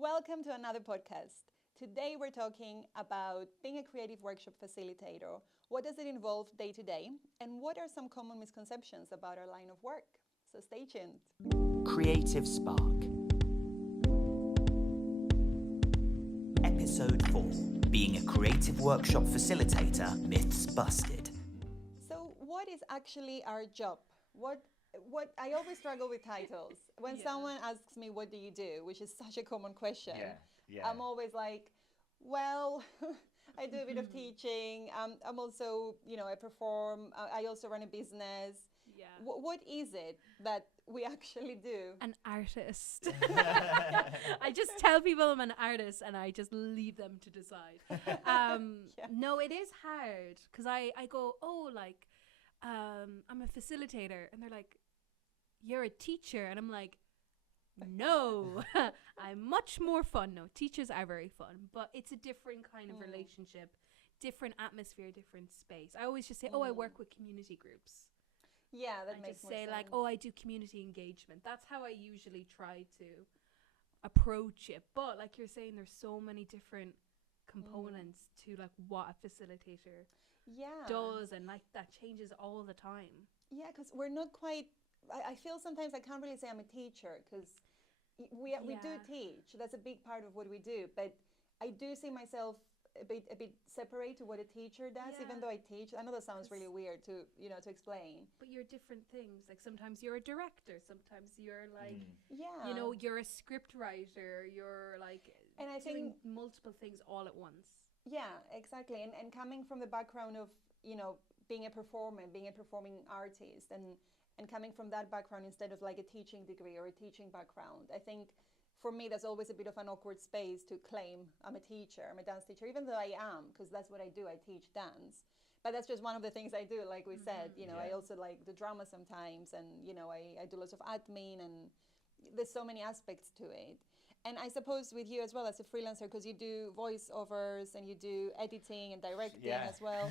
Welcome to another podcast. Today we're talking about being a creative workshop facilitator. What does it involve day to day? And what are some common misconceptions about our line of work? So stay tuned. Creative Spark. Episode 4. Being a creative workshop facilitator, myths busted. So what is actually our job? What I always struggle with titles. When someone asks me, what do you do? Which is such a common question. I'm always like, well, I do a bit of teaching. I'm also, I perform. I also run a business. Yeah. What is it that we actually do? An artist. I just tell people I'm an artist and I just leave them to decide. No, it is hard because I go, I'm a facilitator. And they're like, you're a teacher. And I'm like, no, I'm much more fun. No, teachers are very fun, but it's a different kind of relationship, different atmosphere, different space. I always just say, I work with community groups. Yeah, that I makes just more say sense. I do community engagement. That's how I usually try to approach it. But like you're saying, there's so many different components to like what a facilitator does, and like that changes all the time. Yeah, because we're not quite. I feel sometimes I can't really say I'm a teacher because we do teach. That's a big part of what we do. But I do see myself a bit separate to what a teacher does, even though I teach. I know that sounds really weird to explain. But you're different things. Like sometimes you're a director, sometimes you're like you're a script writer, you're like and I doing think multiple things all at once. Yeah, exactly. And coming from the background of, being a performer, being a performing artist and coming from that background instead of like a teaching degree or a teaching background, I think for me that's always a bit of an awkward space to claim I'm a teacher, I'm a dance teacher, even though I am, because that's what I do, I teach dance. But that's just one of the things I do, like we said, I also like the drama sometimes, and, I do lots of admin, and there's so many aspects to it. And I suppose with you as well as a freelancer, because you do voiceovers and you do editing and directing as well.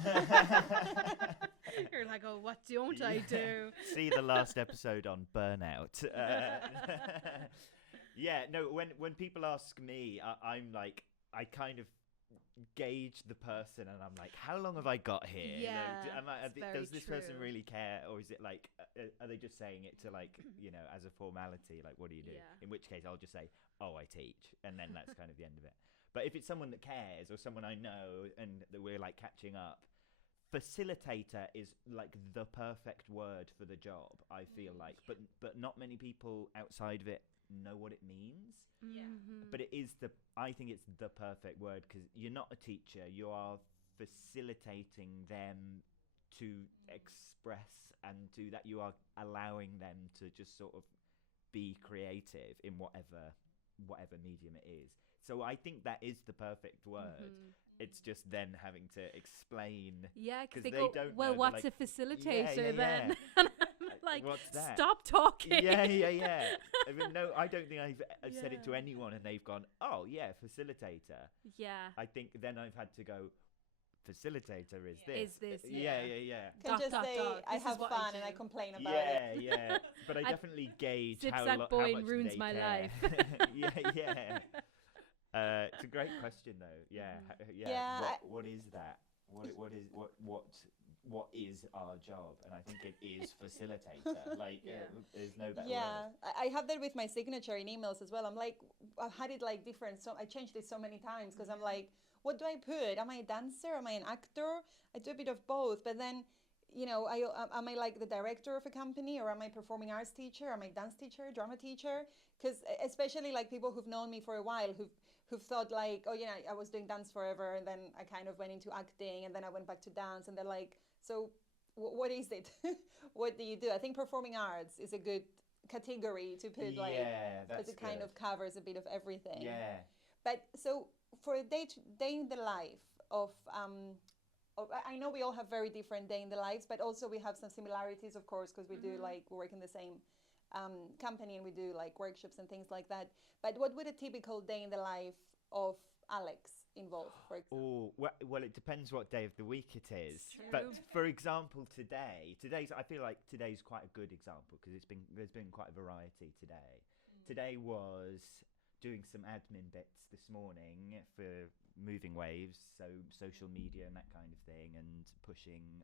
You're like, oh, what don't I do? See the last episode on burnout. When people ask me, I'm like, I kind of gauge the person and I'm like, how long have I got here? Does this person really care, or is it like are they just saying it to like as a formality, like what do you do? In which case I'll just say, oh, I teach, and then that's kind of the end of it. But if it's someone that cares or someone I know and that we're like catching up, facilitator is like the perfect word for the job, I feel like. But not many people outside of it know what it means. But I think it's the perfect word, because you're not a teacher, you are facilitating them to express and do that. You are allowing them to just sort of be creative in whatever medium it is. So I think that is the perfect word. It's just then having to explain. Yeah, because they go, don't well, know, what's a facilitator then? Like, what's that? Stop talking. Yeah. I mean, no, I don't think I've said it to anyone and they've gone, oh, yeah, facilitator. Yeah. I think then I've had to go, facilitator is this. Is this, Yeah. Can just say, I have fun and I complain about it. Yeah. But I definitely gauge how Zigzag boy much ruins they my care. life. Yeah. It's a great question, though. What is that? What is our job? And I think it is facilitator. There's no better word. I have that with my signature in emails as well. I'm like, I've had it like different, so I changed it so many times because I'm like, what do I put? Am I a dancer? Am I an actor? I do a bit of both, but then am I like the director of a company, or am I performing arts teacher? Am I dance teacher, drama teacher? Because especially like people who've known me for a while, who've thought like, oh yeah, I was doing dance forever, and then I kind of went into acting, and then I went back to dance, and they're like, so what is it? What do you do? I think performing arts is a good category to put, because it kind of covers a bit of everything. Yeah. But so for a day in the life of I know we all have very different day in the lives, but also we have some similarities, of course, because we do we work in the same company and we do like workshops and things like that. But what would a typical day in the life of Alex involve, for example? Oh, well, it depends what day of the week it is. But for example, I feel like today's quite a good example because there's been quite a variety today. Today was doing some admin bits this morning for Moving Waves, so social media and that kind of thing, and pushing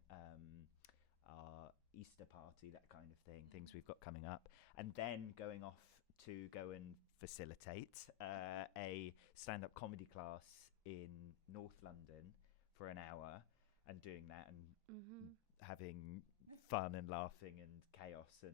our Easter party, that kind of thing, things we've got coming up, and then going off to go and facilitate a stand-up comedy class in North London for an hour, and doing that and having fun and laughing and chaos and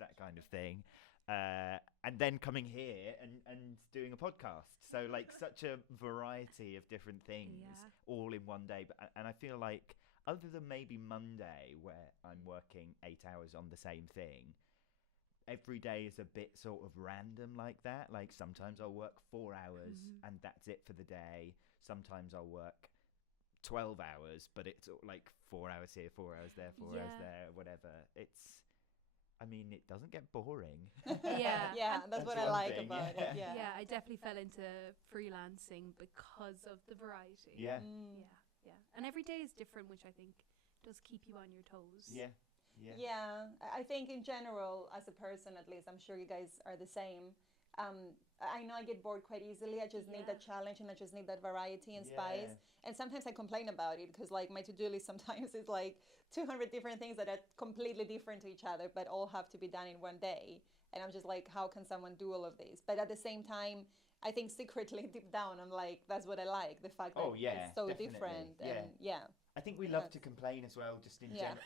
that kind of thing. And then coming here and doing a podcast. So like such a variety of different things all in one day. And I feel like other than maybe Monday where I'm working 8 hours on the same thing, every day is a bit sort of random like that. Like sometimes I'll work 4 hours and that's it for the day. Sometimes I'll work 12 hours, but it's like 4 hours here, 4 hours there, 4 hours there, whatever. I mean, it doesn't get boring. That's what I like about it. I definitely fell into freelancing because of the variety. Yeah. And every day is different, which I think does keep you on your toes. Yeah, I think in general, as a person at least, I'm sure you guys are the same. I know I get bored quite easily. I just need that challenge, and I just need that variety and spice. And sometimes I complain about it because like my to-do list sometimes is like 200 different things that are completely different to each other, but all have to be done in one day. And I'm just like, how can someone do all of this? But at the same time, I think secretly deep down, I'm like, that's what I like. The fact that it's so different. And I think we love to complain as well, just in general,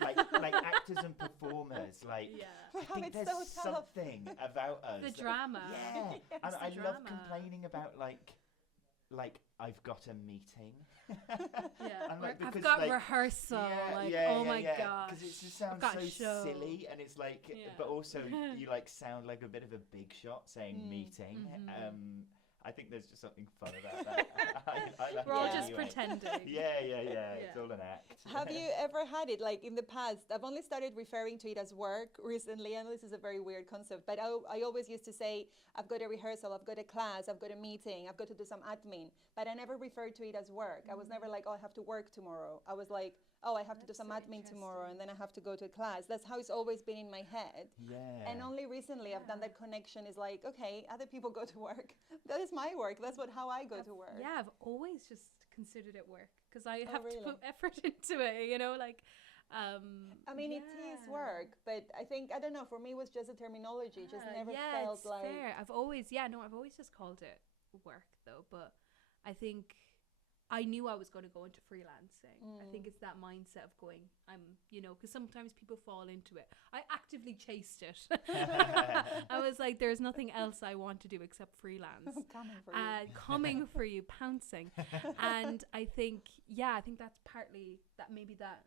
like actors and performers. Like, I think there's something about us. The drama. And I love complaining about like I've got a meeting. I've got rehearsal. Oh my god. Because it just sounds so silly, and it's like, but also you like sound like a bit of a big shot saying meeting. I think there's just something fun about that. We're all just pretending. It's all an act. Have you ever had it like in the past? I've only started referring to it as work recently. I know this is a very weird concept, but I always used to say, I've got a rehearsal, I've got a class, I've got a meeting, I've got to do some admin. But I never referred to it as work. I was never like, oh, I have to work tomorrow. I was like, oh, I have to do some admin tomorrow, and then I have to go to a class. That's how it's always been in my head. And only recently I've done that connection. Is like, okay, other people go to work. That is my work. That's how I go to work. Yeah, I've always just considered it work because I have to put effort into it, you know, like. I mean, it is work, but I think, I don't know, for me it was just a terminology. It just never felt like. Fair. I've always just called it work though, but I think I knew I was going to go into freelancing. I think it's that mindset of going, because sometimes people fall into it. I actively chased it. I was like, there's nothing else I want to do except freelance. Coming for you, pouncing. And I think that's partly that, maybe that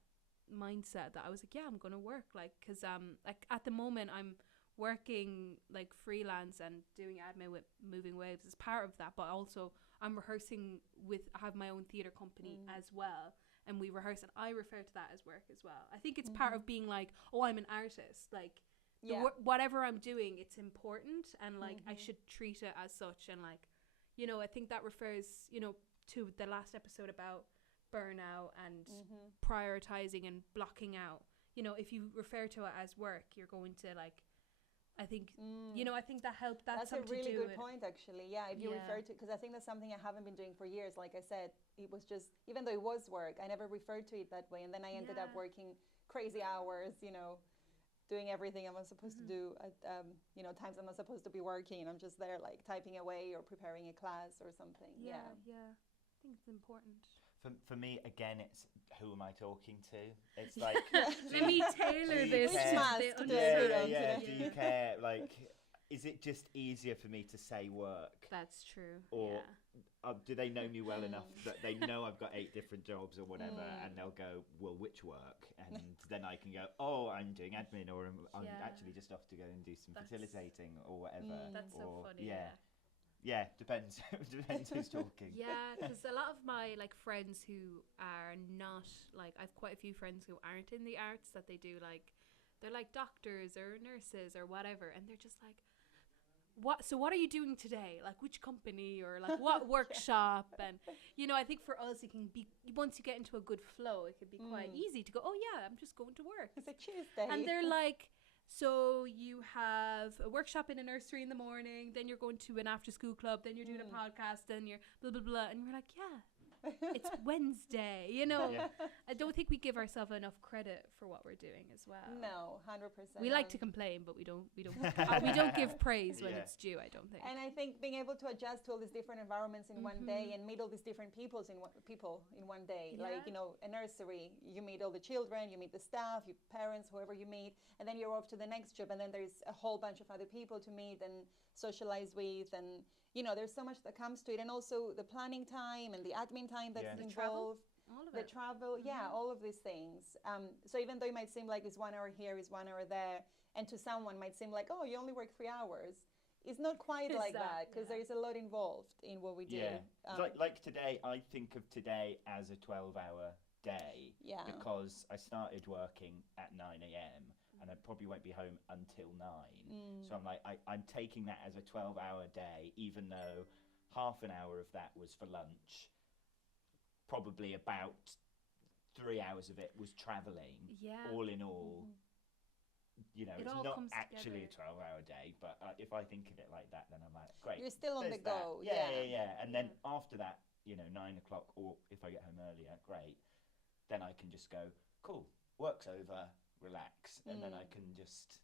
mindset that I was like, yeah, I'm going to work. Like, because like at the moment I'm working like freelance and doing admin with Moving Waves as part of that, but also I'm rehearsing I have my own theatre company as well, and we rehearse, and I refer to that as work as well. I think it's part of being like, oh, I'm an artist, like whatever I'm doing, it's important, and like I should treat it as such. And like, I think that refers, to the last episode about burnout and prioritizing and blocking out. If you refer to it as work, you're going to like, I think, I think that helped. That's a really good point, actually. Yeah, if you refer to, because I think that's something I haven't been doing for years. Like I said, it was just, even though it was work, I never referred to it that way. And then I ended up working crazy hours, doing everything I'm not supposed to do at, times I'm not supposed to be working. I'm just there like typing away or preparing a class or something. Yeah. I think it's important. For me, again, it's who am I talking to? It's like, let me tailor this. Do you care? Like, is it just easier for me to say work? That's true. Or do they know me well enough that they know I've got 8 different jobs or whatever, and they'll go, well, which work? And then I can go, oh, I'm doing admin, or I'm actually just off to go and do some facilitating or whatever. That's so funny. Yeah, depends. Depends who's talking. Yeah, because a lot of my like friends who are not like, I've quite a few friends who aren't in the arts, that they do like, they're like doctors or nurses or whatever, and they're just like, what are you doing today? Like, which company, or like what workshop? And I think for us, it can be, once you get into a good flow, it can be quite easy to go, oh yeah, I'm just going to work. It's a Tuesday. And they're like, So you have a workshop in a nursery in the morning, then you're going to an after school club, then you're doing a podcast, then you're blah, blah, blah. And we're like, yeah, it's Wednesday, you know. Yeah. I don't think we give ourselves enough credit for what we're doing as well. No, 100%. We like to complain, but we don't we don't give praise when it's due, I don't think. And I think being able to adjust to all these different environments in one day and meet all these different people in one day, like, you know, a nursery, you meet all the children, you meet the staff, your parents, whoever you meet, and then you're off to the next job, and then there's a whole bunch of other people to meet and socialize with, and you know, there's so much that comes to it, and also the planning time and the admin time that's involved. All of the it. travel, all of these things. So even though it might seem like it's 1 hour here, it's 1 hour there, and to someone might seem like, oh, you only work 3 hours. It's not quite like that, because there's a lot involved in what we do. Yeah, like today, I think of today as a 12-hour day because I started working at 9 a.m. and I probably won't be home until 9. So I'm like, I'm taking that as a 12-hour day, even though half an hour of that was for lunch. Probably about 3 hours of it was traveling. All in all, you know, it's not actually a 12-hour day, but if I think of it like that, then I'm like, great. You're still on the go. Yeah. And then after that, you know, 9 o'clock, or if I get home earlier, great. Then I can just go, cool, work's over, relax, and then I can just,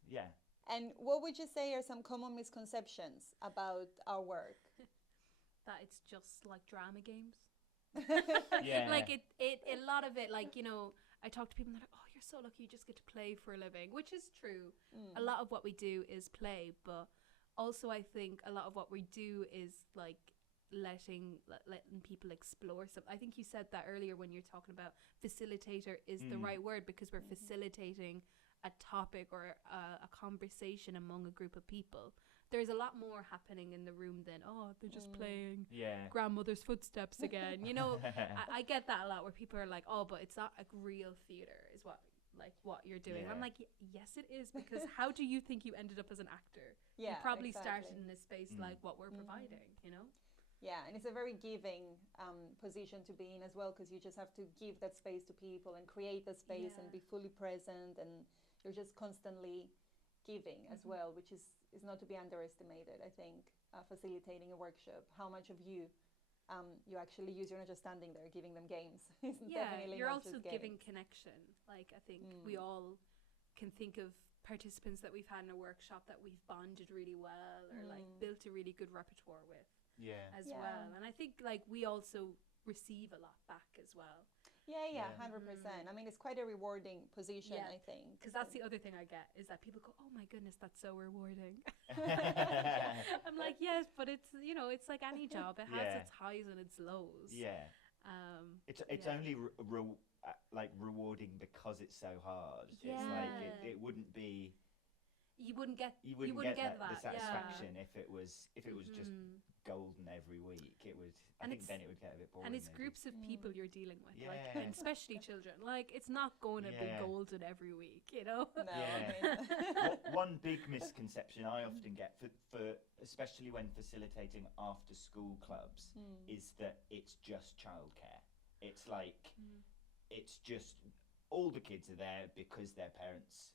And what would you say are some common misconceptions about our work? That it's just like drama games. Like a lot of it, like, you know, I talk to people and they're like, oh, you're so lucky you just get to play for a living, which is true. A lot of what we do is play, but also I think a lot of what we do is like letting people explore something. I think you said that earlier when you're talking about facilitator is the right word, because we're facilitating a topic or a conversation among a group of people. There's a lot more happening in the room than, oh, they're just playing grandmother's footsteps again. You know, I get that a lot where people are like, oh, but it's not a real theater is what you're doing. I'm like, yes, it is, because how do you think you ended up as an actor? You probably started in a space like what we're providing, you know? Yeah, and it's a very giving position to be in as well, because you just have to give that space to people and create the space and be fully present, and you're just constantly giving as well, which is not to be underestimated. I think facilitating a workshop, how much of you actually use. You're not just standing there giving them games. You're also giving connection. Like, I think we all can think of participants that we've had in a workshop that we've bonded really well, or like built a really good repertoire with as well. And I think like we also receive a lot back as well. 100%. I mean, it's quite a rewarding position, I think. Because that's the other thing I get, is that people go, oh my goodness, that's so rewarding. I'm like, yes, but it's, you know, it's like any job. It has its highs and its lows. It's only like rewarding because it's so hard. It's like it wouldn't be. You wouldn't get that the satisfaction if it was just golden every week. It would. I think then it would get a bit boring. And it's groups of people you're dealing with, like, and especially children. Like, it's not going to be golden every week, you know. One big misconception I often get for especially when facilitating after school clubs is that it's just childcare. It's like it's just all the kids are there because their parents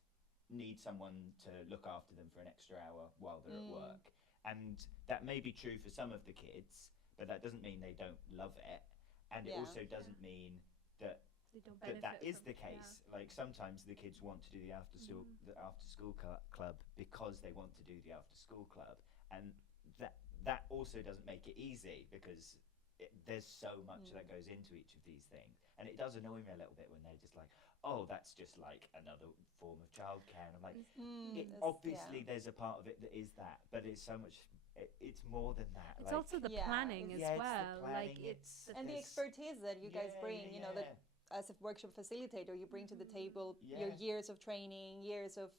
need someone to look after them for an extra hour while they're at work. And that may be true for some of the kids, but that doesn't mean they don't love it. And it also doesn't mean that that is the case. Like, sometimes the kids want to do the after school club because they want to do the after school club, and that also doesn't make it easy, because there's so much that goes into each of these things. And it does annoy me a little bit when they're just like, oh, that's just like another form of childcare. And I'm like, obviously there's a part of it that is that, but it's so much, it's more than that. It's like, also the planning as well. Like, and the expertise that you guys bring, you know, that as a workshop facilitator, you bring to the table your years of training, years of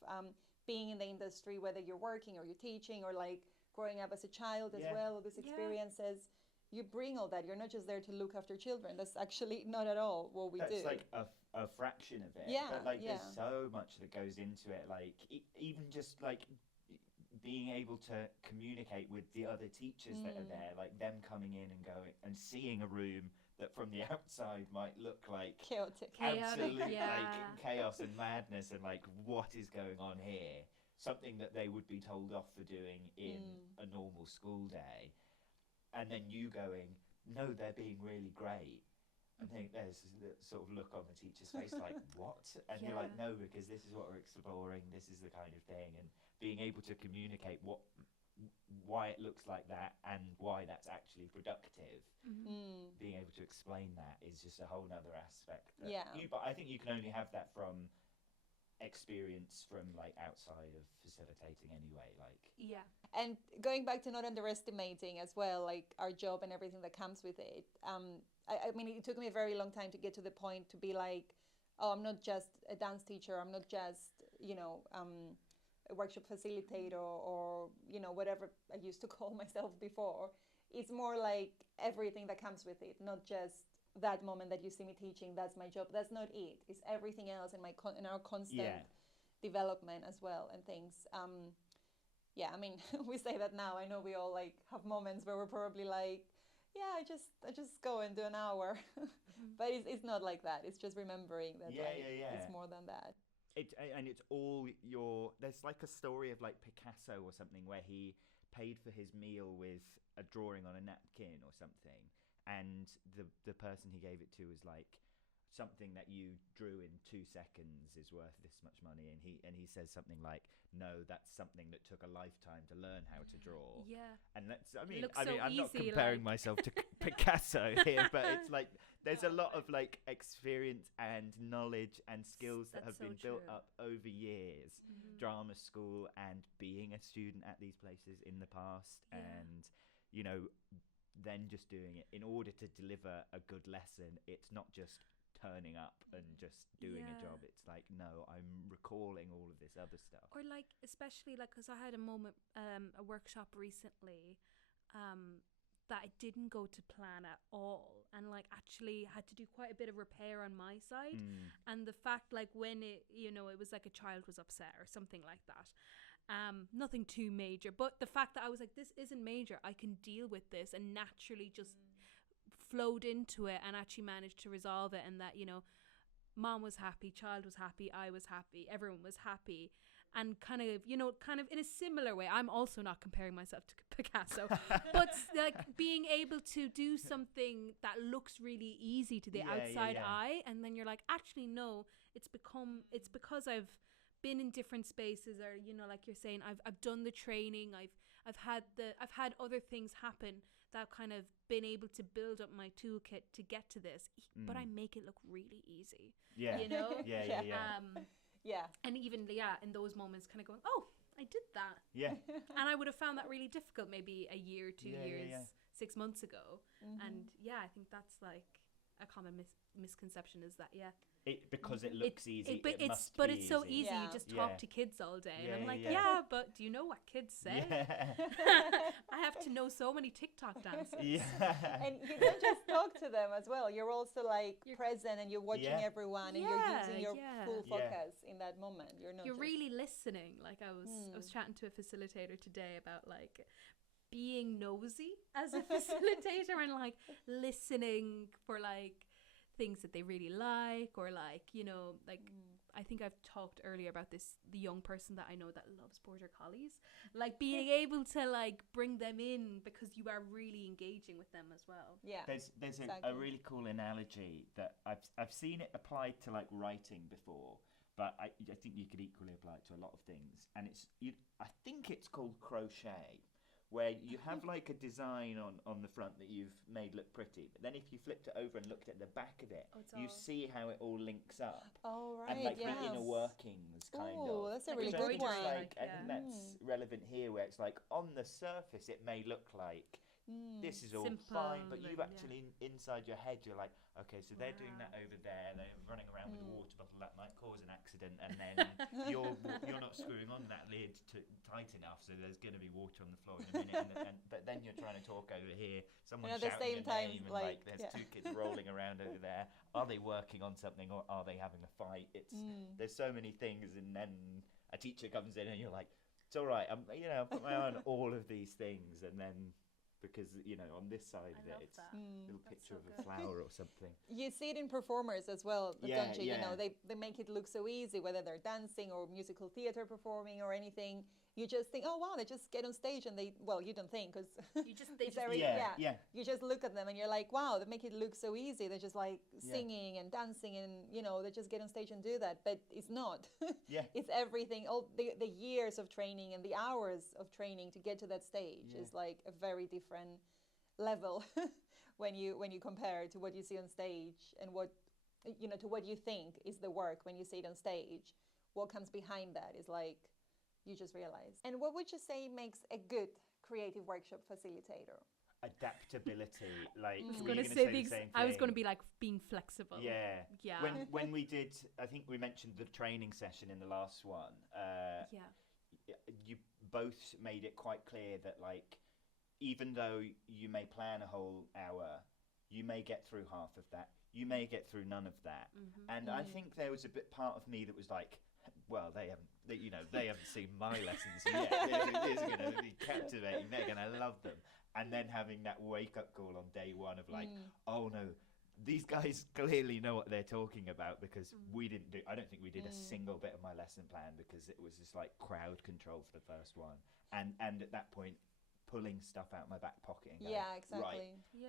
being in the industry, whether you're working or you're teaching or like growing up as a child as well, these experiences. You bring all that. You're not just there to look after children. That's actually not at all what we do. That's like a fraction of it. But like there's so much that goes into it. Like even just like being able to communicate with the other teachers that are there, like them coming in and going and seeing a room that from the outside might look like chaotic, absolute like chaos and madness, and like what is going on here. something that they would be told off for doing in a normal school day, and then you going, no, they're being really great. I think there's this sort of look on the teacher's face like, what? And you're like, no, because this is what we're exploring, this is the kind of thing, and being able to communicate why it looks like that and why that's actually productive. Being able to explain that is just a whole nother aspect. But I think you can only have that from experience from like outside of facilitating anyway, like. And going back to not underestimating as well, like our job and everything that comes with it. I mean, it took me a very long time to get to the point to be like, oh, I'm not just a dance teacher, I'm not just, you know, a workshop facilitator or, you know, whatever I used to call myself before. It's more like everything that comes with it, not just that moment that you see me teaching, that's my job. That's not it. It's everything else in our constant development as well and things. I mean, we say that now. I know we all like have moments where we're probably like, I just go and do an hour, but it's not like that. It's just remembering that it's more than that. And it's all there's like a story of like Picasso or something where he paid for his meal with a drawing on a napkin or something, and the person he gave it to was like, something that you drew in 2 seconds is worth this much money, and he says something like, no, that's something that took a lifetime to learn how to draw. And that's, I mean I'm not comparing myself to Picasso here, but it's like there's a lot of like experience and knowledge and skills that have been built up over years, drama school and being a student at these places in the past, and you know, then just doing it in order to deliver a good lesson. It's not just turning up and just doing a job. It's like, no, I'm recalling all of this other stuff. Or like, especially like, because I had a moment, a workshop recently that I didn't go to plan at all, and like actually had to do quite a bit of repair on my side. And the fact like when it, you know, it was like a child was upset or something like that. Nothing too major, but the fact that I was like, this isn't major, I can deal with this, and naturally just flowed into it and actually managed to resolve it. And that, you know, mom was happy, child was happy, I was happy, everyone was happy. And kind of, you know, kind of in a similar way, I'm also not comparing myself to Picasso, but like being able to do something that looks really easy to the outside eye, and then you're like, actually no, it's because I've been in different spaces, or, you know, like you're saying, I've done the training, I've had other things happen that I've kind of been able to build up my toolkit to get to this, but I make it look really easy. You know? And even in those moments kind of going, oh, I did that. And I would have found that really difficult maybe a year, 2 years, 6 months ago. And I think that's like a common misconception, is that because it looks easy, but it's so easy. You just talk to kids all day, and I'm like, but do you know what kids say? I have to know so many TikTok dances. And you don't just talk to them as well. You're also like present, and you're watching everyone, and you're using your full focus in that moment. You're really listening. Like I was chatting to a facilitator today about like being nosy as a facilitator and like listening for like things that they really like, or like, you know, like I think I've talked earlier about this, the young person that I know that loves border collies, like being able to like bring them in because you are really engaging with them as well. There's a really cool analogy that I've seen it applied to like writing before, but I think you could equally apply it to a lot of things, and I think it's called crochet, where you have like a design on the front that you've made look pretty, but then if you flipped it over and looked at the back of it, you see how it all links up. And like the inner workings, kind of. That's a really good one. Like, I think that's relevant here, where it's like on the surface it may look like this is all simple, fine, but you've actually inside your head you're like, okay, so they're doing that over there, they're running around with a water bottle, that might cause an accident, and then you're not screwing on that lid tight enough, so there's going to be water on the floor in a minute, but then you're trying to talk over here, someone's shouting your name, and like there's two kids rolling around over there. Are they working on something, or are they having a fight? There's so many things, and then a teacher comes in and you're like, it's all right, I'll put my eye on all of these things, and then because on this side of it it's a little picture of a flower or something. You see it in performers as well, don't you? They make it look so easy, whether they're dancing or musical theater performing or anything. You just think, oh wow, they just get on stage and you don't think, because you just look at them and you're like, wow, they make it look so easy. They're just like singing and dancing and they just get on stage and do that. But it's not. It's everything. All the years of training and the hours of training to get to that stage is like a very different level when you compare to what you see on stage and what to what you think is the work when you see it on stage. What comes behind that is like, you just realize. And what would you say makes a good creative workshop facilitator? Adaptability. Like, I was going to say the same thing. I was going to be like being flexible. Yeah. When we did, I think we mentioned the training session in the last one. You both made it quite clear that, like, even though you may plan a whole hour, you may get through half of that. You may get through none of that. And I think there was a bit part of me that was like, well, they haven't seen my lessons yet. It is going to be captivating. They're going to love them. And then having that wake-up call on day one of like, oh no, these guys clearly know what they're talking about, because I don't think we did a single bit of my lesson plan, because it was just like crowd control for the first one. And at that point, pulling stuff out my back pocket and going, right,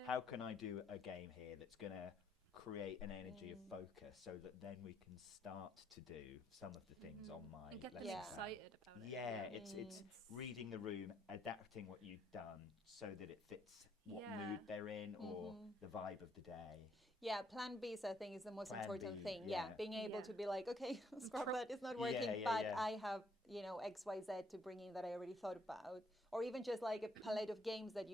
how can I do a game here that's going to create an energy of focus, so that then we can start to do some of the things on my and get them lesson excited about it. It's reading the room, adapting what you've done so that it fits what mood they're in or the vibe of the day. Plan Bs, I think, is the most important thing. Being able to be like, okay, scrap that, it's not working, but I have X, Y, Z to bring in that I already thought about, or even just like a palette of games that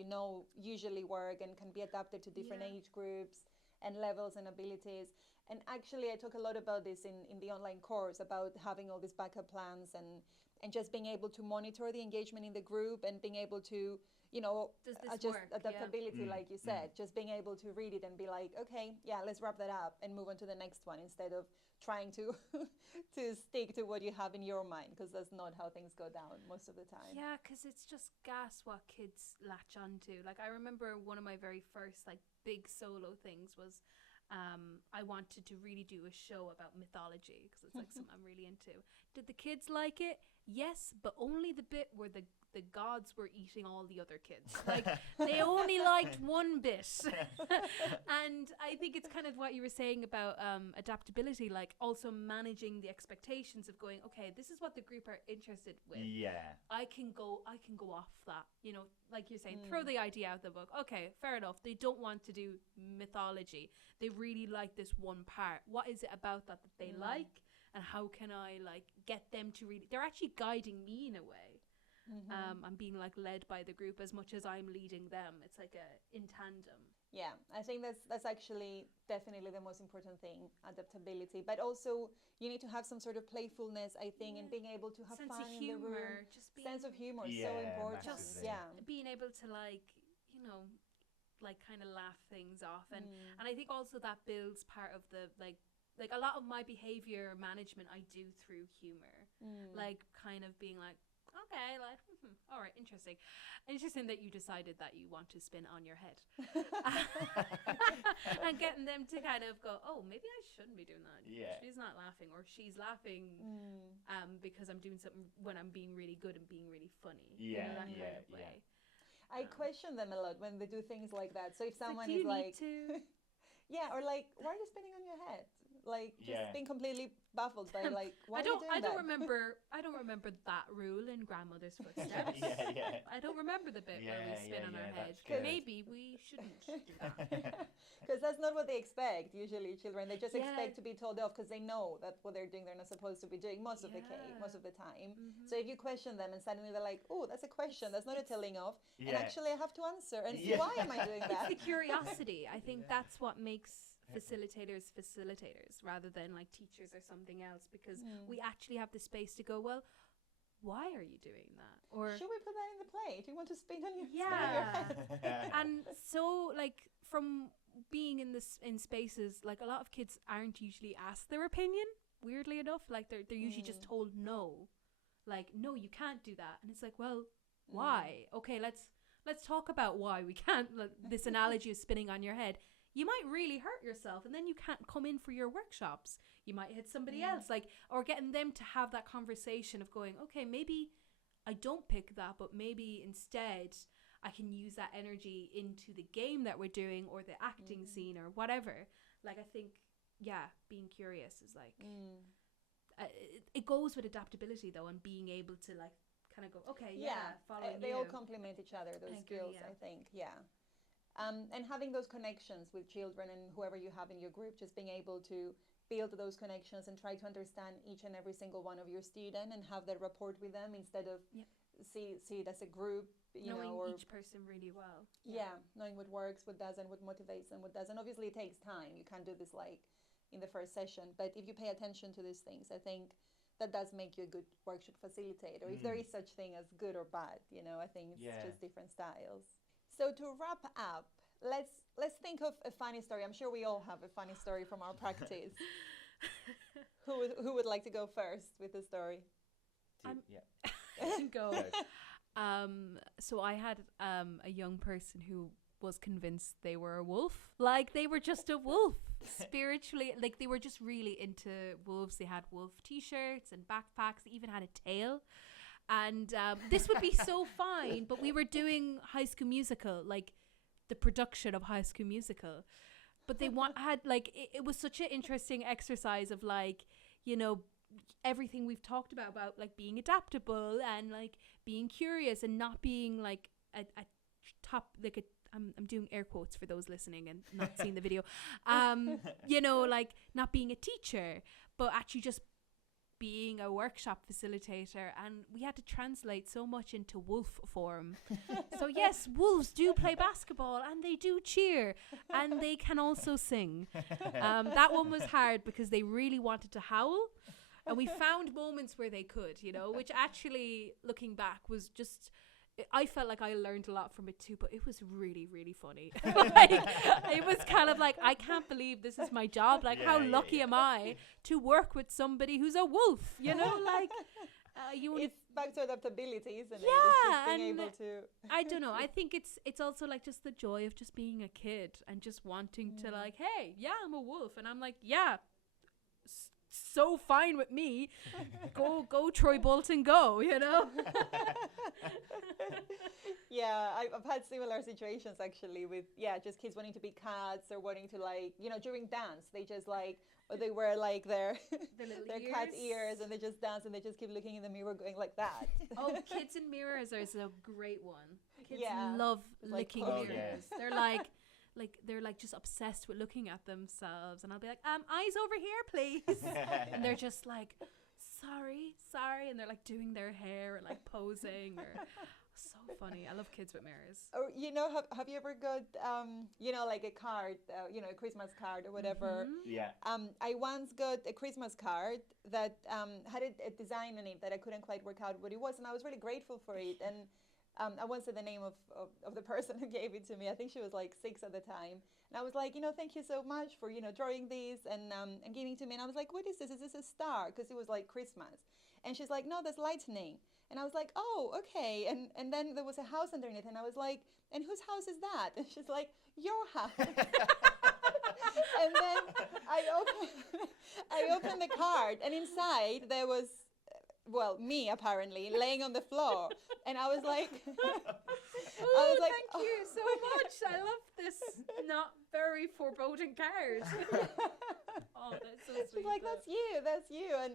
usually work and can be adapted to different age groups and levels and abilities. And actually, I talk a lot about this in the online course, about having all these backup plans and just being able to monitor the engagement in the group and being able to, adjust adaptability, like you said, just being able to read it and be like, okay, let's wrap that up and move on to the next one, instead of trying to to stick to what you have in your mind, because that's not how things go down most of the time. Yeah, because it's just gas what kids latch onto. Like, I remember one of my very first like big solo things was I wanted to really do a show about mythology, because it's like something I'm really into. Did the kids like it? Yes, but only the bit where the gods were eating all the other kids. Like, they only liked one bit. And I think it's kind of what you were saying about adaptability, like also managing the expectations of going, okay, this is what the group are interested with. I can go off that, like you're saying, throw the idea out the book. Okay, fair enough. They don't want to do mythology. They really like this one part. What is it about that they like? And how can I like get them to really, they're actually guiding me in a way. I'm being like led by the group as much as I'm leading them. It's like in tandem. Yeah, I think that's actually definitely the most important thing, adaptability. But also, you need to have some sort of playfulness, I think, and being able to have sense fun of in the room. Just sense of humor is so important. Just being able to like, like kind of laugh things off, and I think also that builds part of the like a lot of my behavior management I do through humor, like kind of being like, okay, like, all right, interesting that you decided that you want to spin on your head. And getting them to kind of go, oh, maybe I shouldn't be doing that. She's not laughing, or she's laughing because I'm doing something when I'm being really good and being really funny. That kind of way. I question them a lot when they do things like that. So if someone is like to... or like, why are you spinning on your head? Like, just being completely baffled by like, why I don't remember that rule in Grandmother's Footsteps. I don't remember the bit where we spin on our head. Maybe we shouldn't do that. Because that's not what they expect, usually, children. They just expect to be told off because they know that what they're doing they're not supposed to be doing most of the time. So if you question them and suddenly they're like, oh, that's a question, that's not a telling off, and actually I have to answer, and why am I doing that? It's the curiosity. I think that's what makes facilitators rather than like teachers or something else, because we actually have the space to go, well, why are you doing that? Or should we put that in the play? Do you want to spin on your head? And so like from being in spaces, like a lot of kids aren't usually asked their opinion, weirdly enough. Like they're usually just told no, like, no, you can't do that. And it's like, well, why? Okay, let's let's talk about why we can't, this analogy of spinning on your head. You might really hurt yourself and then you can't come in for your workshops. You might hit somebody else, like, or getting them to have that conversation of going, okay, maybe I don't pick that, but maybe instead I can use that energy into the game that we're doing or the acting scene or whatever. Like, I think, being curious is like, it goes with adaptability though, and being able to like kind of go, okay, following they all complement each other, those skills, I think. And having those connections with children and whoever you have in your group, just being able to build those connections and try to understand each and every single one of your students and have that rapport with them instead of see it as a group, knowing or each person really well. Knowing what works, what doesn't, what motivates and what doesn't. Obviously it takes time. You can't do this like in the first session, but if you pay attention to these things, I think that does make you a good workshop facilitator. If there is such thing as good or bad, I think it's just different styles. So to wrap up, let's think of a funny story. I'm sure we all have a funny story from our practice. Who would like to go first with the story? I can go. So I had a young person who was convinced they were a wolf. Like, they were just a wolf spiritually. Like, they were just really into wolves. They had wolf t-shirts and backpacks. They even had a tail. And this would be so fine, but we were doing High School Musical, like the production of High School Musical. But they had like, it was such an interesting exercise of like, everything we've talked about like being adaptable and like being curious and not being like a top, like I'm doing air quotes for those listening and not seeing the video. Like not being a teacher, but actually just being a workshop facilitator, and we had to translate so much into wolf form. So yes, wolves do play basketball and they do cheer and they can also sing. That one was hard because they really wanted to howl, and we found moments where they could, which actually, looking back, was just, I felt like I learned a lot from it too, but it was really, really funny. Like, it was kind of like, I can't believe this is my job. Like, how lucky am I to work with somebody who's a wolf, like, it's back to adaptability, isn't it? Yeah, it's just being able to I don't know, I think it's also like just the joy of just being a kid and just wanting to like, hey, I'm a wolf, and I'm like, so fine with me. Go Troy Bolton, go. I've had similar situations actually with just kids wanting to be cats or wanting to like, during dance they just like, or they wear like their cat ears and they just dance and they just keep looking in the mirror going like that. Oh, kids in mirrors is a great one. Kids love licking mirrors. They're like just obsessed with looking at themselves, and I'll be like, eyes over here, please. And they're just like, sorry, and they're like doing their hair and like posing. Or so funny. I love kids with mirrors. Or have you ever got like a card, a Christmas card or whatever? I once got a Christmas card that had a design on it that I couldn't quite work out what it was, and I was really grateful for it. And I won't say the name of the person who gave it to me. I think she was like 6 at the time. And I was like, thank you so much for, drawing this and giving it to me. And I was like, what is this? Is this a star? Because it was like Christmas. And she's like, no, that's lightning. And I was like, oh, okay. And then there was a house underneath. And I was like, and whose house is that? And she's like, your house. And then I opened the card. And inside there was, me apparently, laying on the floor. And I was like, thank you so much. I love this not very foreboding card. Oh, that's so sweet. She's like, that's you. And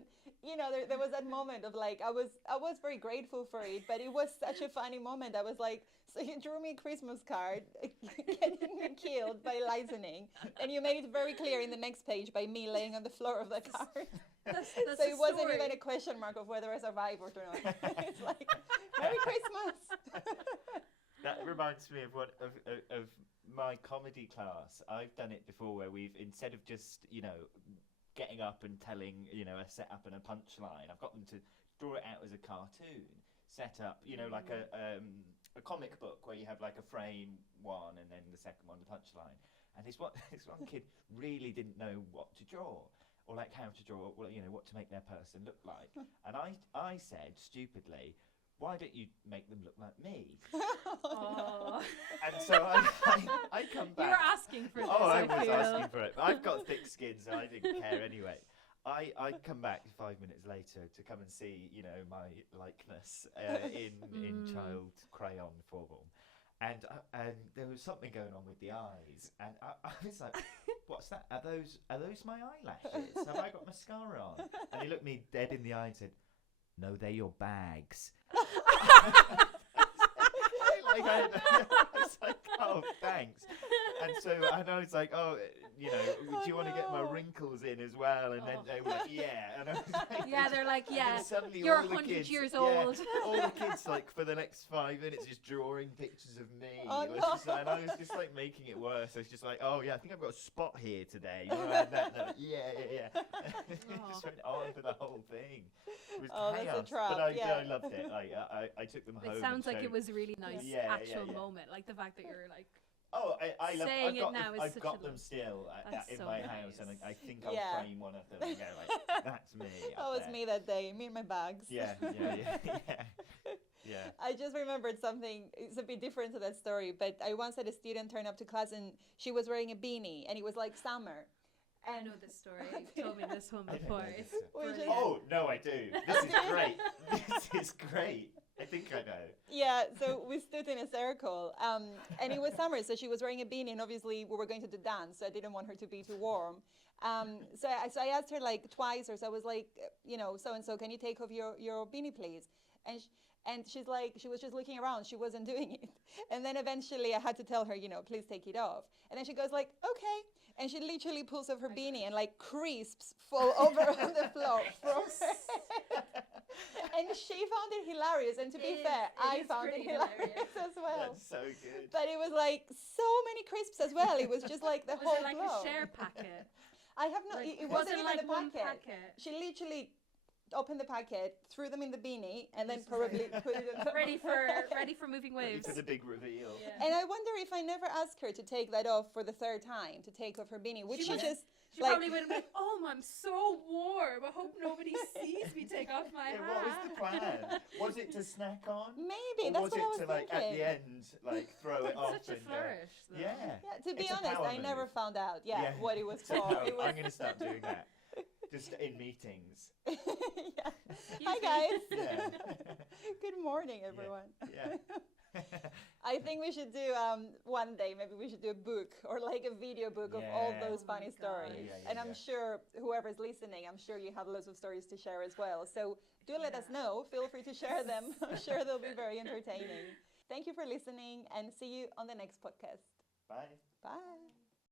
there was that moment of like, I was very grateful for it, but it was such a funny moment. I was like, so you drew me a Christmas card getting me killed by lightning, and you made it very clear in the next page by me laying on the floor of the card. That's so it wasn't even a question mark of whether I survived or not. It's like, Merry Christmas. That reminds me of my comedy class. I've done it before where we've, instead of just, getting up and telling, a setup and a punchline, I've got them to draw it out as a cartoon, set up, like a comic book where you have like a frame one and then the second one, the punchline. And this one kid really didn't know what to draw, or like how to draw, what to make their person look like. And I said stupidly, why don't you make them look like me? Oh. And so I come back. You were asking for this. Oh, I I was feel. asking for it. I've got thick skin, so I didn't care anyway. I come back 5 minutes later to come and see, my likeness in child crayon form. And there was something going on with the eyes. And I was like, what's that? Are those my eyelashes? Have I got mascara on? And he looked me dead in the eye and said, no, they're your bags. I was like, oh, thanks. And I was like, oh, do you want to get my wrinkles in as well? And then they were like, yeah. And I was like, yeah, they're like, yeah, suddenly you're all the 100 kids, years old. all the kids, like, for the next 5 minutes, just drawing pictures of me. Oh, It was just like, and I was just, like, making it worse. I was just like, oh, yeah, I think I've got a spot here today. Yeah. Just went on for the whole thing. It was chaos. That's a trap. But I loved it. I took them home. It sounds like it was a really nice actual moment. Like the fact that you're like, oh, I love saying it now is I've such got a them still in so my nice. house, and I think I'll frame one of them and go like, that's me. That was me that day. Me and my bags. Yeah. I just remembered something. It's a bit different to that story, but I once had a student turn up to class and she was wearing a beanie, and it was like summer. I know this story. You've told me this one before. It's brilliant. Oh no, I do. This is great. This is great. I think I know. Yeah, so we stood in a circle, and it was summer, so she was wearing a beanie, and obviously we were going to the dance, so I didn't want her to be too warm. So I asked her like twice, or so I was like, so-and-so, can you take off your beanie, please? And she's like, she was just looking around, she wasn't doing it. And then eventually I had to tell her, please take it off. And then she goes like, okay. And she literally pulls off her beanie, and like crisps fall over on the floor from her head. And she found it hilarious, and to be fair, I found it hilarious as well. That's so good. But it was like so many crisps as well. It was just like the whole Was it like floor. a share packet? I have no. Like, it was wasn't it even like the one packet. packet? She literally opened the packet, threw them in the beanie, and then probably put it in the ready for moving Ready waves. for the big reveal. Yeah. And I wonder if I never asked her to take that off for the third time, to take off her beanie, which she just. She probably would have been like, oh, I'm so warm. I hope nobody sees me take off my hat. What was the plan? Was it to snack on? Maybe, or that's was what it I was to like thinking. at the end, like throw it off Such a and flourish. Though. Yeah. Yeah, to be It's a honest, power I never move. found out what it was for. No, It was I'm going to start doing that. Just in meetings. yeah. Excuse Hi me. guys. Yeah. Good morning, everyone. Yeah. I think we should do one day. Maybe we should do a book or like a video book of all Yeah. those Oh my funny God. stories. Yeah, And I'm sure whoever's listening, I'm sure you have lots of stories to share as well. So do let us know. Feel free to share them. I'm sure they'll be very entertaining. Thank you for listening, and see you on the next podcast. Bye. Bye.